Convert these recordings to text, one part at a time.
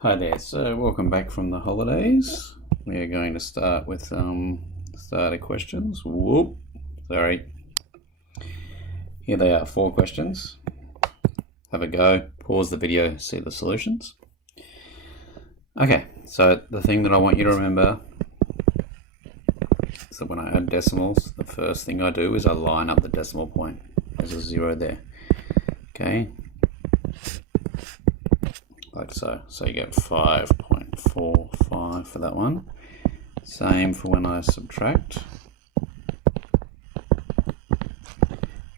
Hi there, so welcome back from the holidays. We are going to start with starter questions. Whoop, sorry. Here they are, 4 questions. Have a go, pause the video, see the solutions. Okay, so the thing that I want you to remember is that when I add decimals, the first thing I do is I line up the decimal point. There's a 0 there. Okay, like so. So you get 5.45 for that one. Same for when I subtract.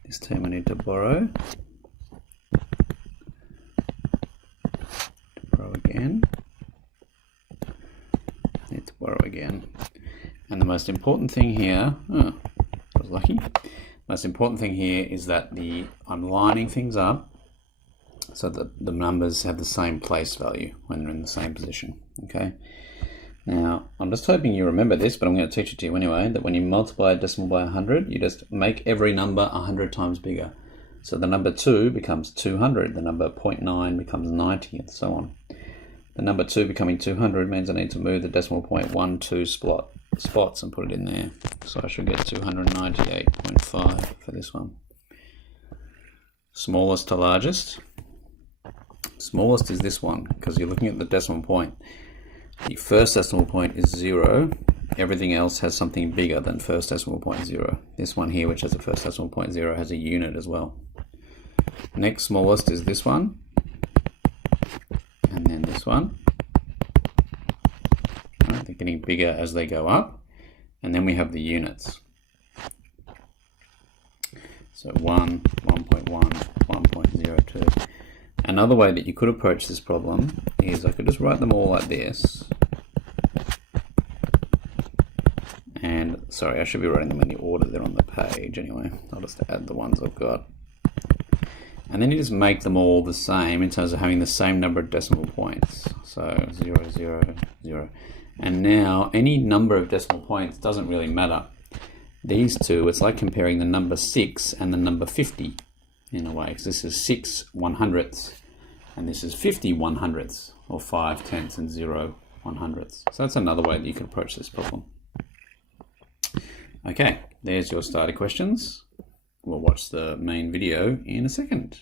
This term I need to borrow. Borrow again. Need to borrow again. And the most important thing here, I was lucky. Most important thing here is that I'm lining things up so that the numbers have the same place value when they're in the same position. Okay. Now, I'm just hoping you remember this, but I'm going to teach it to you anyway, that when you multiply a decimal by 100, you just make every number 100 times bigger. So the number 2 becomes 200, the number 0.9 becomes 90, and so on. The number 2 becoming 200 means I need to move the decimal point 1, 2 spots and put it in there. So I should get 298.5 for this one. Smallest to largest. Smallest is this one, because you're looking at the decimal point. The first decimal point is 0. Everything else has something bigger than first decimal point 0. This one here, which has a first decimal point 0, has a unit as well. Next smallest is this one. And then this one. Right, they're getting bigger as they go up. And then we have the units. So 1, 1.1, 1.02. Another way that you could approach this problem is I could just write them all like this. And sorry, I should be writing them in the order they're on the page anyway. I'll just add the ones I've got. And then you just make them all the same in terms of having the same number of decimal points. So 0, 0, 0. And now any number of decimal points doesn't really matter. These two, it's like comparing the number 6 and the number 50 in a way, because this is 6 100ths and this is 50 100ths, or 5 tenths and 0 100ths. So that's another way that you can approach this problem. Okay, there's your starter questions. We'll watch the main video in a second.